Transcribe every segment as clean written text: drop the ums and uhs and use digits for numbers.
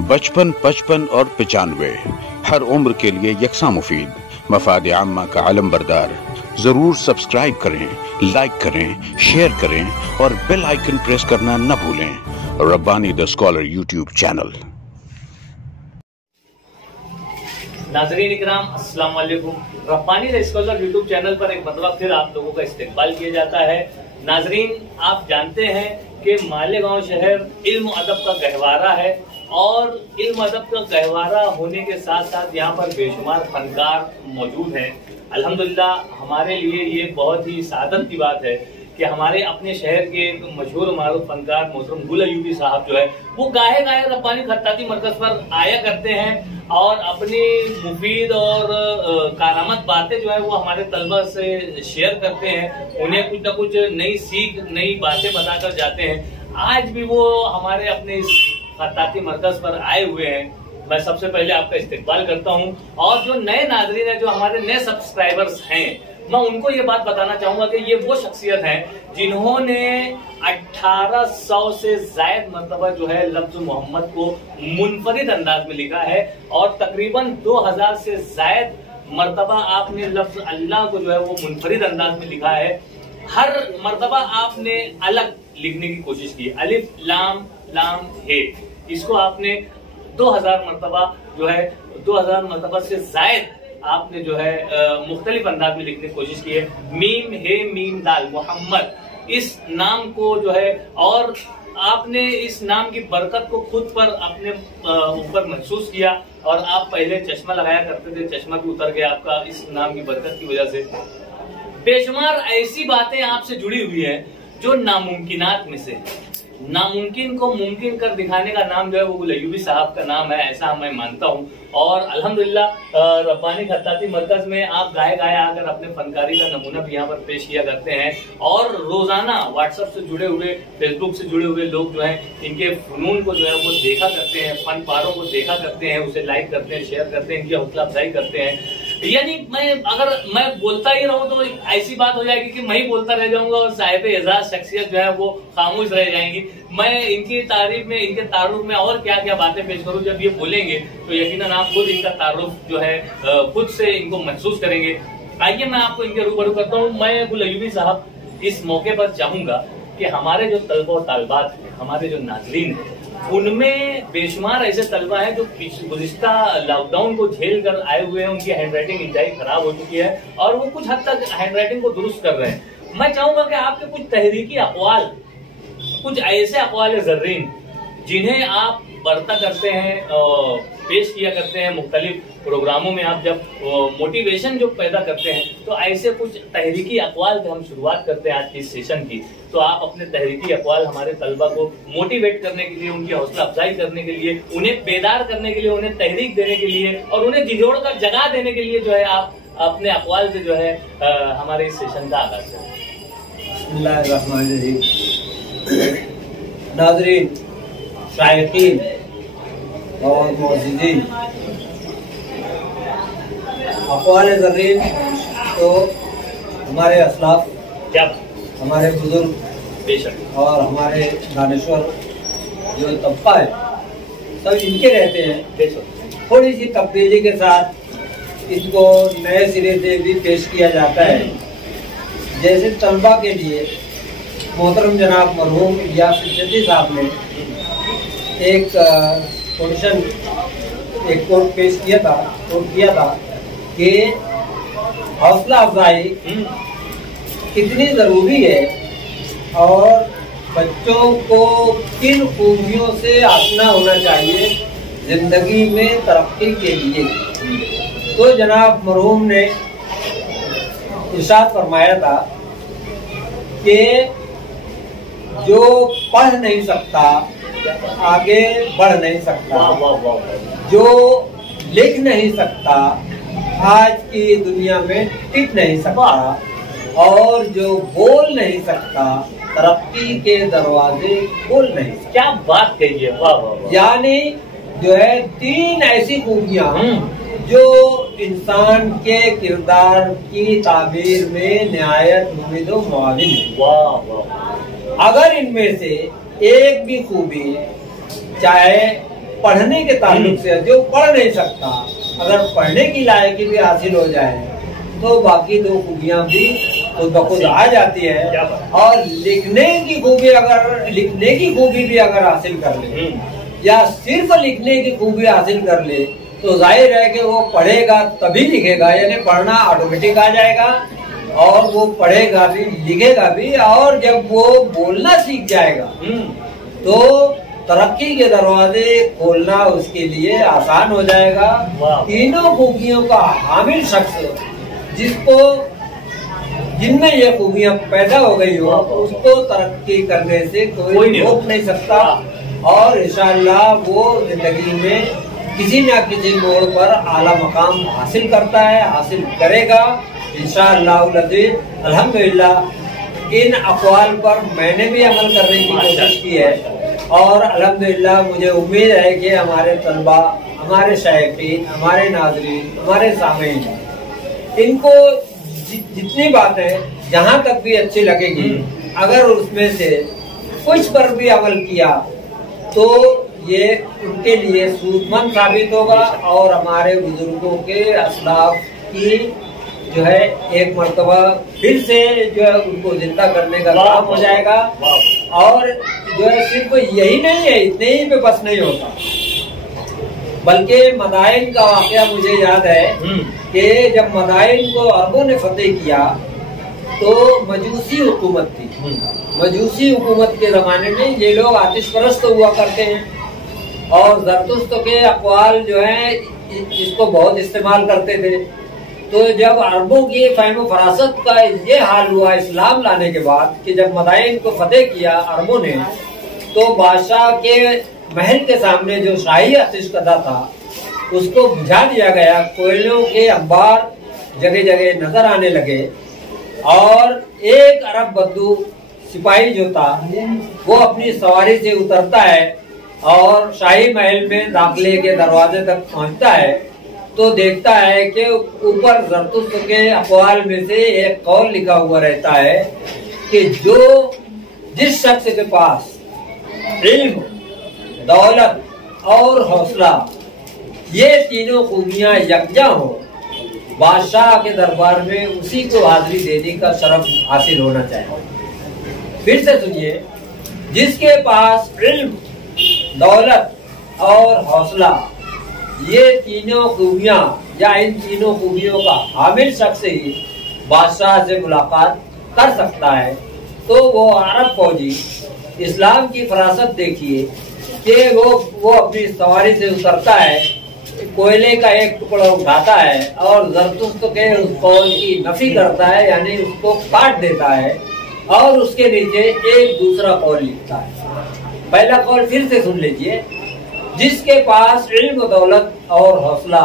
बचपन, 55 और 95 हर उम्र के लिए यकसा मुफीद, मफाद आम्मा का आलम बरदार। जरूर सब्सक्राइब करें, लाइक करें, शेयर करें और बेल आइकन प्रेस करना न भूलें। Rabbani the scholar YouTube channel. नाज़रीन इकराम, अस्सलाम वालेकुम। Rabbani the scholar YouTube channel पर एक मतलब फिर आप लोगों का इस्तेकबाल किया जाता है। नाज़रीन, आप जानते हैं कि मालेगांव शहर इल्म अदब का गहवारा है और इल्म अदब का गहवारा होने के साथ साथ यहाँ पर बेशुमार फनकार मौजूद हैं। अल्हम्दुलिल्लाह हमारे लिए ये बहुत ही सादत की बात है कि हमारे अपने शहर के मशहूर मारूफ फनकार मोहतरम गुल अयूबी साहब जो है वो गाहे रब्बानी खत्ताती मरकज पर आया करते हैं और अपनी मुफीद और कारामत बातें जो है वो हमारे तलबा से शेयर करते हैं। उन्हें कुछ न कुछ नई सीख, नई बातें बताकर जाते हैं। आज भी वो हमारे अपने इस खत्ताती मरकज पर आए हुए हैं। मैं सबसे पहले आपका इस्तेकबाल करता हूं और जो नए नाजरीन हैं, जो हमारे नए सब्सक्राइबर्स हैं, मैं उनको ये बात बताना चाहूंगा कि ये वो शख्सियत हैं जिन्होंने 1800 से जायद मरतबा जो है लफ्ज मोहम्मद को मुनफरिद अंदाज में लिखा है और तकरीबन 2000 से जायद मरतबा आपने लफ्ज अल्लाह को जो है वो मुनफरिद अंदाज में लिखा है। हर मरतबा आपने अलग लिखने की कोशिश की। अलिफ लाम लाम हे, इसको आपने 2000 मरतबा जो है 2000 मरतबा से जायद आपने जो है मुख्तलिफ अंदाज में लिखने की कोशिश की है। मीम हे मीम दाल मोहम्मद, इस नाम को जो है और आपने इस नाम की बरकत को खुद पर अपने ऊपर महसूस किया और आप पहले चश्मा लगाया करते थे, चश्मा भी उतर गया आपका इस नाम की बरकत की वजह से। बेशुमार ऐसी बातें आपसे जुड़ी हुई हैं जो नामुमकिनात में से नामुमकिन को मुमकिन कर दिखाने का नाम जो है वो गुल अयूबी साहब का नाम है, ऐसा मैं मानता हूँ। और अल्हम्दुलिल्लाह रब्बानी खत्ताती मरकज में आप गाए आकर अपने फनकारी का नमूना भी यहाँ पर पेश किया करते हैं और रोजाना व्हाट्सएप से जुड़े हुए, फेसबुक से जुड़े हुए लोग जो हैं इनके फनून को जो है वो देखा करते हैं, फन पारों को देखा करते हैं, उसे लाइक करते हैं, शेयर करते हैं, इनकी हौसला अफजाई करते हैं। यानी अगर मैं बोलता ही रहूं तो ऐसी बात हो जाएगी कि मैं ही बोलता रह जाऊंगा और साहिब एजाज शख्सियत जो है वो खामोश रह जाएंगी। मैं इनकी तारीफ में, इनके तारुफ में और क्या क्या बातें पेश करूं। जब ये बोलेंगे तो यकीनन आप खुद इनका तारुफ जो है खुद से इनको महसूस करेंगे। आइए मैं आपको इनके रूबरू करता हूँ। मैं गुल अयूबी साहब इस मौके पर चाहूंगा कि हमारे जो तलबा और तालिबात हैं, हमारे जो नाजरीन हैं, उनमें बेशुमार ऐसे तलबा हैं जो गुज़िश्ता लॉकडाउन को झेल कर आए हुए हैं। उनकी हैंड राइटिंग इंतहाई खराब हो चुकी है और वो कुछ हद तक हैंड राइटिंग को दुरुस्त कर रहे हैं। मैं चाहूंगा कि आपके कुछ तहरीकी अक़वाल, कुछ ऐसे अक़वाल ज़र्रीन जिन्हें आप बरता करते हैं, पेश किया करते हैं मुख्तलिफ प्रोग्रामों में, आप जब मोटिवेशन जो पैदा करते हैं, तो ऐसे कुछ तहरीकी अक़वाल से हम शुरुआत करते हैं आज की सेशन की। तो आप अपने तहरीकी अक़वाल हमारे तलबा को मोटिवेट करने के लिए, उनकी हौसला अफजाई करने के लिए, उन्हें बेदार करने के लिए, उन्हें तहरीक देने के लिए और उन्हें झिझोड़ कर जगा देने के लिए जो है आप अपने अक़वाल से जो है हमारे इस सेशन का आगाज करें। बिस्मिल्लाहिर्रहमानिर्रहीम। नाज़रीन, शायकीन और मोअज़्ज़िज़ीन, अक़वाल ज़र्रीन तो हमारे असलाफ, क्या हमारे बुजुर्ग बेशक और हमारे दानिश्वर जो तबका है सब इनके रहते हैं। बेशक थोड़ी सी तब्दीली के साथ इसको नए सिरे से भी पेश किया जाता है। जैसे तलबा के लिए मोहतरम जनाब मरहूम इलियास सिद्दीकी साहब ने एक ऑडिशन, एक कोर्ट पेश किया था कि हौसला अफजाई कितनी ज़रूरी है और बच्चों को किन खूबियों से आशना होना चाहिए ज़िंदगी में तरक्की के लिए। तो जनाब मरहूम ने इरशाद फरमाया था कि जो पढ़ नहीं सकता आगे बढ़ नहीं सकता, जो लिख नहीं सकता आज की दुनिया में टिक नहीं सकता और जो बोल नहीं सकता तरक्की के दरवाजे खोल नहीं सकता। क्या बात कही है, वाह वाह वाह। यानी जो है तीन ऐसी खूबियां जो इंसान के किरदार की ताबीर में निहायत मुफीद व मुआविन है। वाह वाह। अगर इनमें से एक भी खूबी चाहे पढ़ने के ताल्लुक से जो पढ़ नहीं सकता, अगर पढ़ने की लायकी भी हासिल हो जाए तो बाकी दो खूबियां भी खुद ब खुद आ जाती है। और लिखने की खूबी भी अगर हासिल कर ले या सिर्फ लिखने की खूबी हासिल कर ले तो जाहिर है कि वो पढ़ेगा तभी लिखेगा, यानी पढ़ना ऑटोमेटिक आ जाएगा और वो पढ़ेगा भी लिखेगा भी। और जब वो बोलना सीख जाएगा तो तरक्की के दरवाजे खोलना उसके लिए आसान हो जाएगा। तीनों खूबियों का हामिल शख्स जिनमें ये खूबियां पैदा हो गई हो उसको तरक्की करने से कोई रोक नहीं सकता और इंशाअल्लाह वो जिंदगी में किसी न किसी मोड़ पर आला मकाम हासिल करता है, हासिल करेगा इंशाअल्लाह। अल्हम्दुलिल्लाह इन अक़वाल पर मैंने भी अमल करने की कोशिश की है और अल्हम्दुलिल्लाह मुझे उम्मीद है कि हमारे तलबा, हमारे शायकीन, हमारे नाज़रीन, हमारे सामीन इनको जितनी बातें जहाँ तक भी अच्छी लगेगी, अगर उसमें से कुछ पर भी अमल किया तो ये उनके लिए सूदमंद साबित होगा और हमारे बुजुर्गों के असलाफ की जो है एक मर्तबा फिर से जो है उनको जिंदा करने का काम हो जाएगा। और जो है सिर्फ यही नहीं है, इतने ही पे बस नहीं होता, बल्कि मदाइन का वाकया मुझे याद है कि जब मदाइन को अरबों ने फतेह किया तो मजूसी हुकूमत थी। मजूसी हुकूमत के जमाने में ये लोग आतिश परस्त हुआ करते हैं और ज़रतुश्त के अक़वाल जो है इसको बहुत इस्तेमाल करते थे। तो जब अरबों की फ़हम फरासत का ये हाल हुआ इस्लाम लाने के बाद कि जब मदाइन को फतेह किया अरबों ने, तो बादशाह के महल के सामने जो शाही आतिशकदा था उसको बुझा दिया गया। कोयलों के अंबार जगह जगह नजर आने लगे और एक अरब बद्दू सिपाही जो था वो अपनी सवारी से उतरता है और शाही महल में दाखिले के दरवाजे तक पहुंचता है तो देखता है कि ऊपर ज़रतुश्त के अक़वाल में से एक कौल लिखा हुआ रहता है कि जिस शख्स के पास इल्म, दौलत और हौसला ये तीनों खूबियां यकजा हो, बादशाह के दरबार में उसी को हाजिरी देने का शरफ हासिल होना चाहिए। फिर से सुनिए, जिसके पास इल्म, दौलत और हौसला ये तीनों खूबियां या इन तीनों खूबियों का हामिल शख्स ही बादशाह से मुलाकात कर सकता है। तो वो अरब फौजी इस्लाम की फरासत देखिए कि वो अपनी सवारी से उतरता है, कोयले का एक टुकड़ा उठाता है और ज़रतुश्त के उस कौल की नफी करता है, यानी उसको काट देता है और उसके नीचे एक दूसरा कौल लिखता है। पहला कौल फिर से सुन लीजिए, जिसके पास इल्म, दौलत और हौसला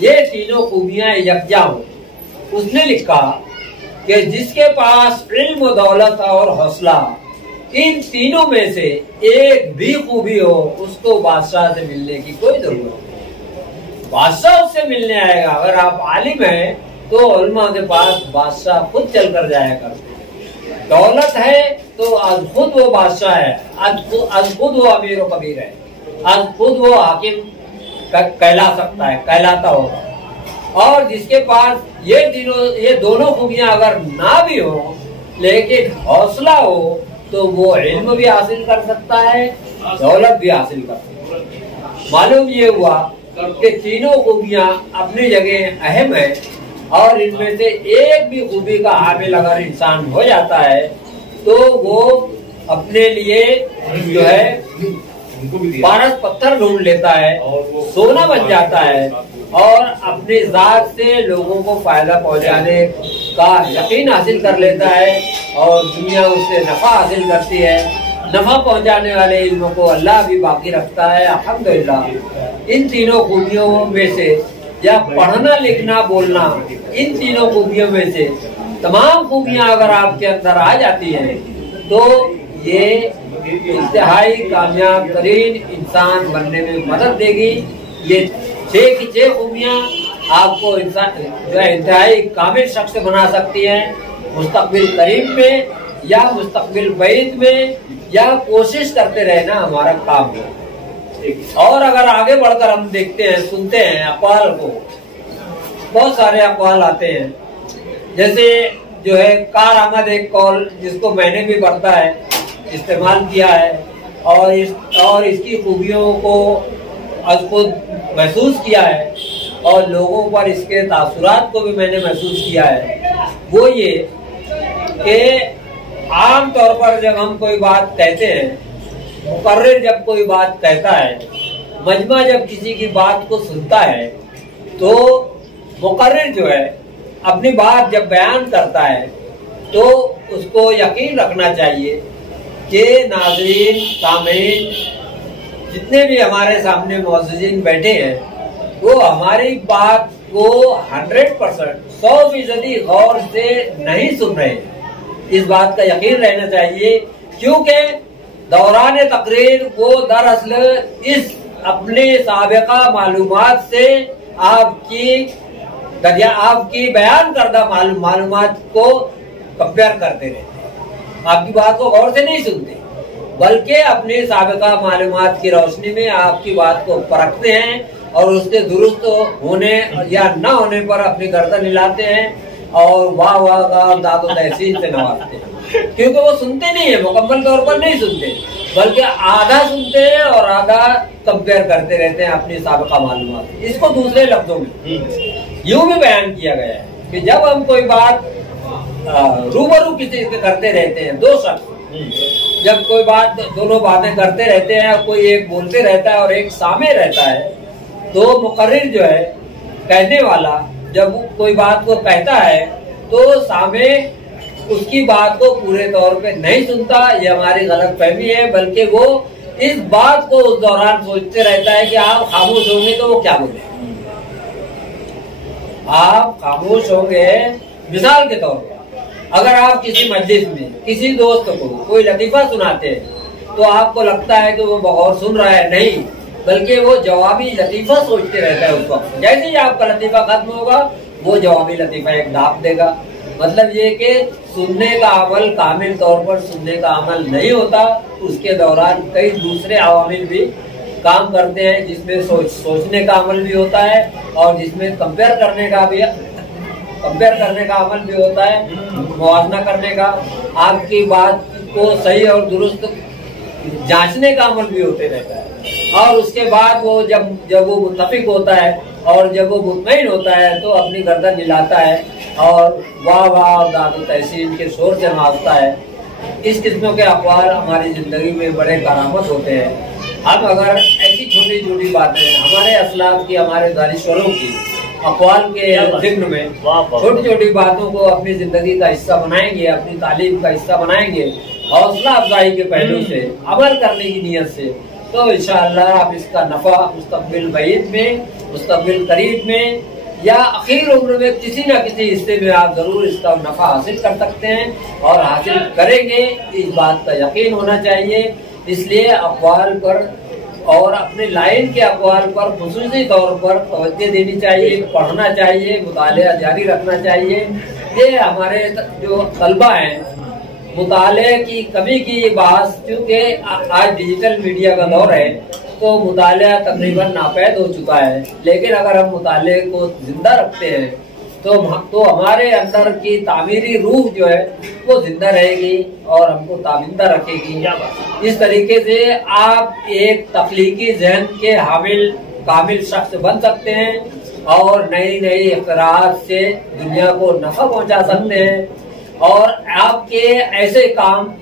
ये तीनों खूबियां यकजा हो। उसने लिखा कि जिसके पास इल्म, दौलत और हौसला इन तीनों में से एक भी खूबी हो उसको बादशाह से मिलने की कोई जरूरत नहीं। बादशाह उससे मिलने आएगा। अगर आप आलिम हैं तो उलमा के पास बादशाह खुद चल कर जाया करते। दौलत है तो आज खुद वो बादशाह है, आज खुद वो अमीर व कबीर है, आज खुद वो हाकिम कहला सकता है, कहलाता होगा। और जिसके पास ये दोनों खूबियां अगर ना भी हो लेकिन हौसला हो तो वो इल्म भी हासिल कर सकता है, दौलत भी हासिल कर सकता है। मालूम ये हुआ कि तीनों खूबियां अपनी जगह अहम है और इनमें से एक भी खूबी का हामिल अगर इंसान हो जाता है तो वो अपने लिए जो है पारस पत्थर ढूंढ लेता है, सोना बन जाता है और अपनी जात से लोगों को फायदा पहुंचाने का यकीन हासिल कर लेता है और दुनिया उससे नफा हासिल करती है। नफा पहुंचाने वाले इल्मों को अल्लाह भी बाकी रखता है। अल्हम्दुलिल्लाह इन तीनों खूबियों में से या पढ़ना, लिखना, बोलना, इन तीनों खूबियों में से तमाम खूबियां अगर आपके अंदर आ जाती हैं तो ये इंतहाई कामयाब तरीन इंसान बनने में मदद देगी। ये 6 की 6 खूबियां आपको इंसान जो है इंतहाई कामिल शख्स बना सकती हैं, मुस्तकबिल करीब में या मुस्तकबिल बैद में, या कोशिश करते रहना हमारा काम है। और अगर आगे बढ़कर हम देखते हैं, सुनते हैं अक़वाल को, बहुत सारे अक़वाल आते हैं। जैसे जो है कार आमद एक कौल, जिसको मैंने भी पढ़ता है, इस्तेमाल किया है और इसकी खूबियों को खुद महसूस किया है और लोगों पर इसके तासुरात को भी मैंने महसूस किया है। वो ये कि आम तौर पर जब हम कोई बात कहते हैं, मुकर्रिर जब कोई बात कहता है, मजमा जब किसी की बात को सुनता है, तो मुकर्रिर जो है अपनी बात जब बयान करता है तो उसको यकीन रखना चाहिए कि नाज़रीन, सामीन, जितने भी हमारे सामने मौजूदीन बैठे हैं, वो हमारी बात को 100%, 100% गौर से नहीं सुन रहे। इस बात का यकीन रहना चाहिए, क्योंकि दौरान तकरीर वो दरअसल इस अपने साबिका मालूमात से आपकी बयान करदा मालूमात को कंपेयर करते रहते। आपकी बात को गौर से नहीं सुनते, बल्कि अपने साबिका मालूमात की रोशनी में आपकी बात को परखते हैं और उसके दुरुस्त होने या न होने पर अपनी गर्दन हिलाते हैं और वाह वाह का दादो तहसीन से नवाजते हैं। क्योंकि वो सुनते नहीं है, मुकम्मल तौर पर नहीं सुनते, बल्कि आधा सुनते हैं और आधा कंपेयर करते रहते हैं अपनी साबिका मालूमात। इसको दूसरे लफ्जों में यूं भी बयान किया गया है कि जब हम कोई बात रूबरू किसी से करते रहते हैं, दो शख्स जब कोई बात, दोनों बातें करते रहते हैं, कोई एक बोलते रहता है और एक सामे रहता है, तो मुकर्रिर जो है, कहने वाला जब कोई बात को कहता है तो सामे उसकी बात को पूरे तौर पे नहीं सुनता। ये हमारी गलतफहमी है, बल्कि वो इस बात को उस दौरान सोचते रहता है कि आप खामोश होंगे तो वो क्या बोले। आप खामोश होंगे, मिसाल के तौर पर अगर आप किसी मस्जिद में किसी दोस्त को कोई लतीफा सुनाते हैं तो आपको लगता है कि वो बगौर सुन रहा है, नहीं, बल्कि वो जवाबी लतीफा सोचते रहता है उस वक्त। जैसे ही आपका लतीफा खत्म होगा, वो जवाबी लतीफा एक ढाप देगा। मतलब ये कि सुनने का अमल कामिल तौर पर सुनने का अमल नहीं होता, उसके दौरान कई दूसरे अवामिल भी काम करते हैं, जिसमें सोचने का अमल भी होता है और जिसमें कंपेयर करने का अमल भी होता है, मुवाजना करने का, आपकी बात को सही और दुरुस्त जांचने का अमल भी होते रहता है। और उसके बाद वो जब वो मुत्तफिक होता है और जब वो मुतमईन होता है तो अपनी गर्दन हिलाता है और वाह वाह दादो तहसीन के शोर से नवाजता है। इस किस्म के अक़वाल हमारी जिंदगी में बड़े करामत होते हैं। हम अगर ऐसी छोटी छोटी बातें हमारे असलाफ की, हमारे दानिश्वरों की अक़वाल के जिक्र में छोटी छोटी बातों को अपनी जिंदगी का हिस्सा बनाएंगे, अपनी तालीम का हिस्सा बनाएंगे, हौसला अफजाई के पहलू से अमल करने की नीयत से, तो इंशाअल्लाह आप इसका नफा मुस्तक़बिल बईद में, मुस्तक़बिल करीब में या आखिर उम्र में किसी न किसी हिस्से में आप जरूर इसका नफा हासिल कर सकते हैं और हासिल करेंगे। इस बात का यकीन होना चाहिए। इसलिए अक़वाल पर और अपने लाइन के अक़वाल पर खुसूसी तौर पर तवज्जो देनी चाहिए, पढ़ना चाहिए, मुतालिया जारी रखना चाहिए। ये हमारे जो तलबा हैं, मुताले की कमी की बात, क्योंकि आज डिजिटल मीडिया का दौर है तो मुतालिया तकरीबन नापैद हो चुका है। लेकिन अगर हम मुताले को जिंदा रखते हैं तो हमारे अंदर की तामीरी रूह जो है वो जिंदा रहेगी और हमको ताबिंदा रखेगी। इस तरीके से आप एक तख्लीकी जहन के हामिल कामिल शख्स बन सकते हैं और नई नई इख्तिराआत से दुनिया को नफा पहुंचा सकते हैं। और आपके ऐसे काम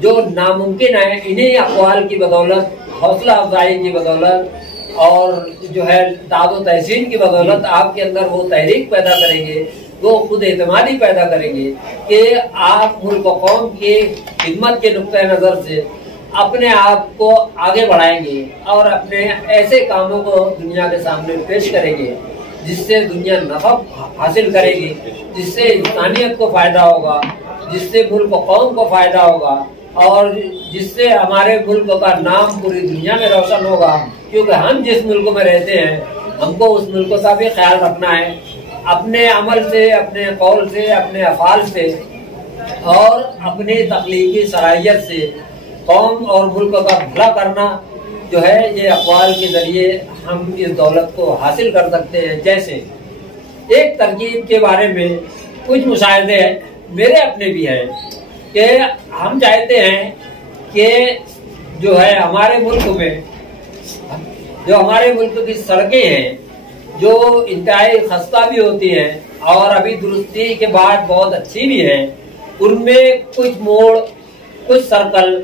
जो नामुमकिन है, इन्हीं अक़वाल की बदौलत, हौसला अफजाई की बदौलत और जो है दादो तहसीन की बदौलत आपके अंदर वो तहरीक पैदा करेंगे, वो खुद एतमादी पैदा करेंगे कि आप मुल्क कौम की खिदमत के नुक्ते नज़र से अपने आप को आगे बढ़ाएंगे और अपने ऐसे कामों को दुनिया के सामने पेश करेंगे जिससे दुनिया नफा हासिल करेगी, जिससे इंसानियत को फायदा होगा, जिससे मुल्क कौम को फायदा होगा और जिससे हमारे मुल्क का नाम पूरी दुनिया में रोशन होगा। क्योंकि हम जिस मुल्क में रहते हैं हमको उस मुल्क का भी ख्याल रखना है, अपने अमल से, अपने कौल से, अपने अफ़ाल से और अपनी तख्लीकी सलाहियत से कौम और मुल्क का भला करना, जो है ये अक़वाल के जरिए हम इस दौलत को हासिल कर सकते हैं। जैसे एक तरकीब के बारे में कुछ मुशाहिदे मेरे अपने भी है कि हम चाहते हैं कि जो है हमारे मुल्क में जो हमारे मुल्क की सड़कें हैं जो इंतहाई खस्ता भी होती हैं और अभी दुरुस्ती के बाद बहुत अच्छी भी है, उनमें कुछ मोड़, कुछ सर्कल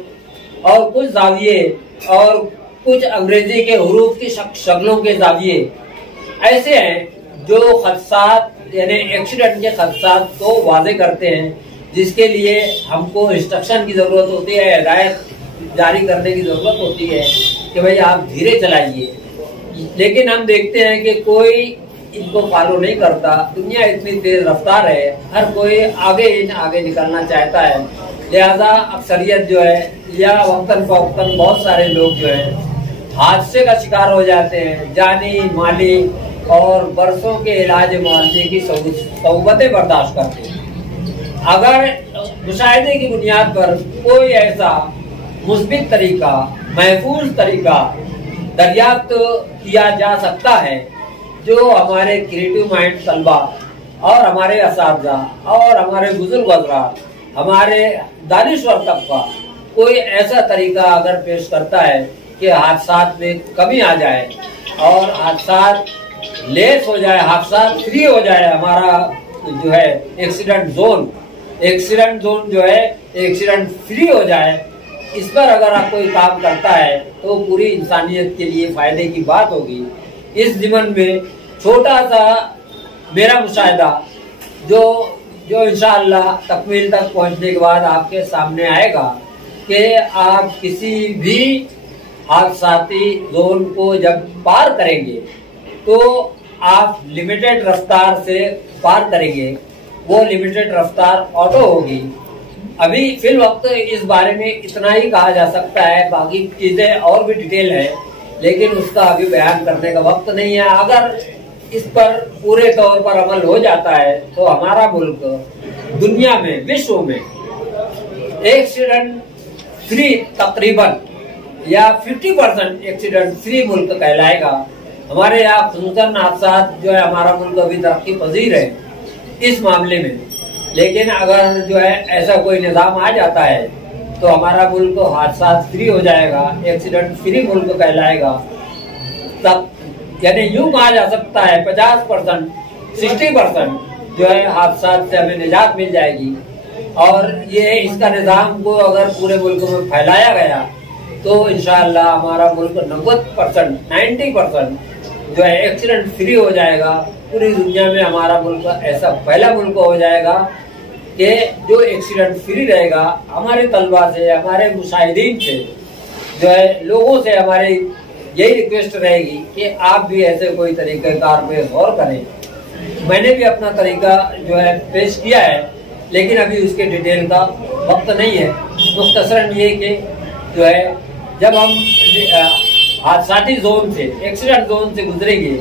और कुछ जाविये और कुछ अंग्रेजी के हुरूफ की शक्लों के जाविये ऐसे हैं जो खदशात यानी एक्सीडेंट के खदशात को वाज़े करते हैं, जिसके लिए हमको इंस्ट्रक्शन की जरूरत होती है, हिदायत जारी करने की जरूरत होती है कि भाई आप धीरे चलाइए। लेकिन हम देखते हैं कि कोई इनको फॉलो नहीं करता। दुनिया इतनी तेज रफ्तार है, हर कोई आगे निकलना चाहता है, लिहाजा अक्सरियत जो है या वक्तन फवक्तन बहुत सारे लोग जो है हादसे का शिकार हो जाते हैं, जानी माली और बरसों के इलाज मुआवजे की सौबतें बर्दाश्त करते हैं। अगर मुशाहिदे की बुनियाद पर कोई ऐसा मुस्बित तरीका, महफूज तरीका दरियाफ्त किया जा सकता है जो हमारे क्रिएटिव माइंड तलबा और हमारे असातिज़ा और हमारे बुजुर्ग हज़रात, हमारे दानिश्वर तबका कोई ऐसा तरीका अगर पेश करता है कि हादसात में कमी आ जाए और हादसात लेस हो जाए, हादसात फ्री हो जाए, हमारा जो है एक्सीडेंट जोन जो है एक्सीडेंट फ्री हो जाए, इस पर अगर आप कोई काम करता है तो पूरी इंसानियत के लिए फायदे की बात होगी। इस ज़िमन में छोटा सा मेरा मुशाहिदा जो इंशाअल्लाह तकमील तक पहुंचने के बाद आपके सामने आएगा कि आप किसी भी हादसाती जोन को जब पार करेंगे तो आप लिमिटेड रफ्तार से पार करेंगे, वो लिमिटेड रफ्तार ऑटो होगी। अभी फिल वक्त इस बारे में इतना ही कहा जा सकता है, बाकी चीजें और भी डिटेल है लेकिन उसका अभी बयान करने का वक्त नहीं है। अगर इस पर पूरे तौर पर अमल हो जाता है तो हमारा मुल्क दुनिया में, विश्व में एक्सीडेंट फ्री तकरीबन या 50% एक्सीडेंट फ्री मुल्क कहलाएगा। हमारे यहाँ खुसूसन हादसा जो है हमारा मुल्क अभी तरक्की पजीर है इस मामले में, लेकिन अगर जो है ऐसा कोई निज़ाम आ जाता है तो हमारा मुल्क हादसा फ्री हो जाएगा, एक्सीडेंट फ्री मुल्क कहलाएगा। तब यानी यूं कहा जा सकता है 50% 60% जो है हादसा से हमें निजात मिल जाएगी। और ये इसका निज़ाम को अगर पूरे मुल्क में फैलाया गया तो इंशाअल्लाह हमारा मुल्क 90% 90% जो है एक्सीडेंट फ्री हो जाएगा। पूरी दुनिया में हमारा मुल्क ऐसा पहला मुल्क हो जाएगा कि जो एक्सीडेंट फ्री रहेगा। हमारे तलबा से, हमारे मुशाहिदीन से, जो है लोगों से हमारी यही रिक्वेस्ट रहेगी कि आप भी ऐसे कोई तरीक़ेकार पे गौर करें। मैंने भी अपना तरीका जो है पेश किया है लेकिन अभी उसके डिटेल का वक्त नहीं है। मुख्तसरन ये कि जो है जब हम हादसाती जोन से, एक्सीडेंट जोन से गुजरेंगे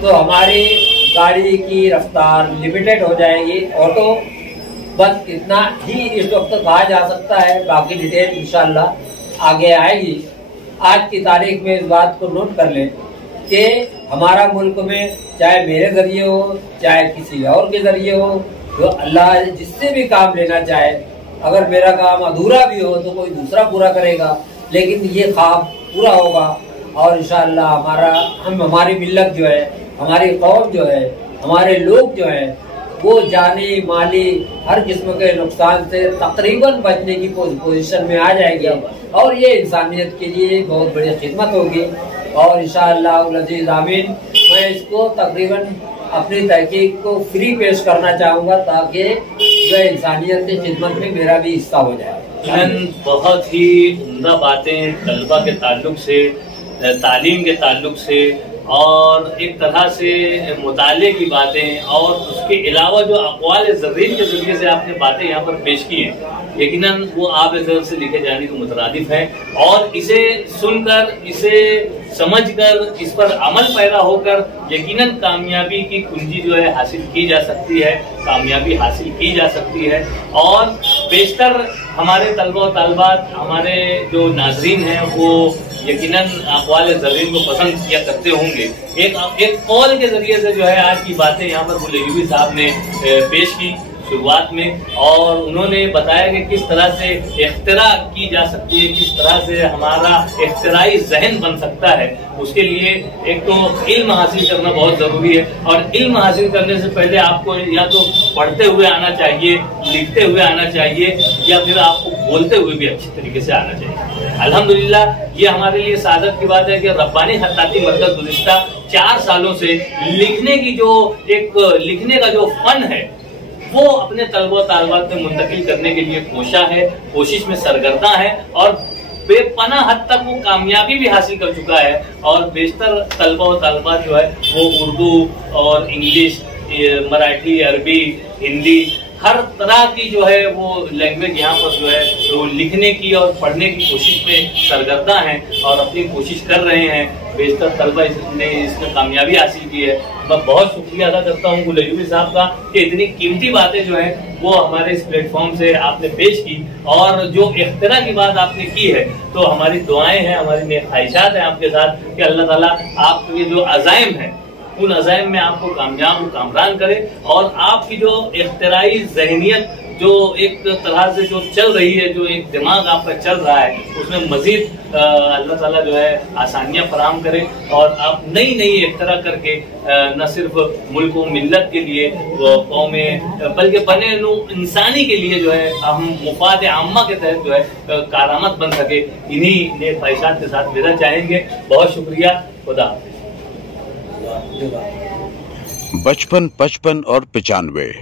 तो हमारी गाड़ी की रफ्तार लिमिटेड हो जाएगी, ऑटो। बस इतना ही इस वक्त कहा जा सकता है, बाकी डिटेल इंशाअल्लाह आगे आएगी। आज की तारीख में इस बात को नोट कर लें कि हमारा मुल्क में चाहे मेरे जरिए हो चाहे किसी और के जरिए हो, जो अल्लाह जिससे भी काम लेना चाहे, अगर मेरा काम अधूरा भी हो तो कोई दूसरा पूरा करेगा, लेकिन ये ख्वाब पूरा होगा। और इंशाअल्लाह हमारी मिल्लत जो है, हमारी कौम जो है, हमारे लोग जो है वो जानी माली हर किस्म के नुकसान से तकरीबन बचने की पोजीशन में आ जाएगी और ये इंसानियत के लिए बहुत बड़ी खिदमत होगी। और इंशाअल्लाह अज़ीज़ आमीन, मैं इसको तकरीबन अपनी तहकीक को फ्री पेश करना चाहूँगा ताकि जो इंसानियत की खिदमत में मेरा भी हिस्सा हो जाए। बहुत ही उम्दा बातें तलबा के ताल्लुक से, तालीम के ताल्लुक से और एक तरह से मुताले की बातें और उसके अलावा जो अक़वाल ज़र्रीन के ज़रिए से आपने बातें यहाँ पर पेश की हैं, यकीनन वो आप तरफ से लिखे जाने के मुतरादिफ है। और इसे सुनकर, इसे समझकर, इस पर अमल पैदा होकर यकीनन कामयाबी की कुंजी जो है हासिल की जा सकती है, कामयाबी हासिल की जा सकती है। और बेशतर हमारे तलबा और तालिबात, हमारे जो नाज़रीन हैं वो यकीनन अक़वाल ज़रीन को पसंद किया करते होंगे। एक कॉल के जरिए से जो है आज की बातें यहाँ पर बुल अय्यूबी साहब ने पेश की शुरुआत में, और उन्होंने बताया कि किस तरह से इख्तिरा की जा सकती है, किस तरह से हमारा इख्तिराई जहन बन सकता है। उसके लिए एक तो इल्म हासिल करना बहुत जरूरी है, और इल्म हासिल करने से पहले आपको या तो पढ़ते हुए आना चाहिए, लिखते हुए आना चाहिए, या फिर आपको बोलते हुए भी अच्छी तरीके से आना चाहिए। अल्हम्दुलिल्लाह ये हमारे लिए सादत की बात है कि रब्बानी खत्ताती मरकज़ गुज़िश्ता 4 सालों से लिखने का जो फन है वो अपने तलबा तालिबात में मुंतकिल करने के लिए कोशिश में सरगर्दा है, और बेपना हद तक वो कामयाबी भी हासिल कर चुका है। और बेशतर तलबा और तालिबात जो है वो उर्दू और इंग्लिश, मराठी, अरबी, हिंदी, हर तरह की जो है वो लैंग्वेज यहाँ पर जो है वो लिखने की और पढ़ने की कोशिश में सरगर्दा हैं और अपनी कोशिश कर रहे हैं। बेशतर तलबा ने इसमें कामयाबी हासिल की है। मैं बहुत शुक्रिया अदा करता हूँ बुल अय्यूबी साहब का कि इतनी कीमती बातें जो है वो हमारे इस प्लेटफॉर्म से आपने पेश की, और जो इख्तिरा की बात आपने की है तो हमारी दुआएं हैं, हमारी नेक ख्वाहिशात हैं आपके साथ कि अल्लाह ताला आपके जो अज़ाइम हैं उन अज़ाइम में आपको कामरान करे, और आपकी जो इख्तिराई ज़हनियत जो एक तरह से जो चल रही है, जो एक दिमाग आपका चल रहा है, उसमें मजीद अल्लाह ताला जो है आसानियां फराहम करे, और आप नई इख्तिरा करके न सिर्फ मुल्क व मिल्लत के लिए, कौमें, बल्कि बने इंसानी के लिए जो है हम मुफाद आम्मा के तहत जो है कारामत बन सके। इन्हीं नेक ख्वाहिशात के साथ विदा चाहेंगे। बहुत शुक्रिया। खुदा बचपन, 55 और 95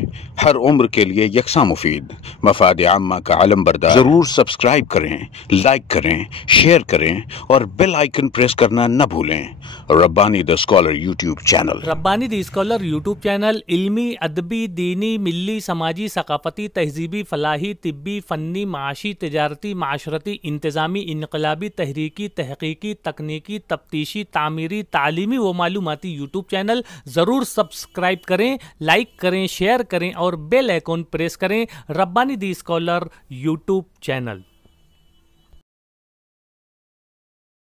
हर उम्र के लिए यकसा मुफीद, मफाद आम्मा का आलम बरदार। जरूर सब्सक्राइब करें, लाइक करें, शेयर करें और बेल आइकन प्रेस करना न भूलें। Rabbani the scholar YouTube channel. Rabbani the scholar YouTube channel इल्मी, अदबी, दीनी, मिल्ली, समाजी, सकाफती, तहजीबी, फलाही, तिब्बी, फ़न्नी, माशी, तिजारती, माशरती, इंतज़ामी, इनकलाबी, तहरीकी, तहकीकी, तकनीकी, तफ्तीशी, तामीरी, तालीमी व मालूमाती यूट्यूब चैनल। ज़रूर सब्सक्राइब करें, लाइक करें, शेयर करें और बेल आइकन प्रेस करें। Rabbani the scholar YouTube channel.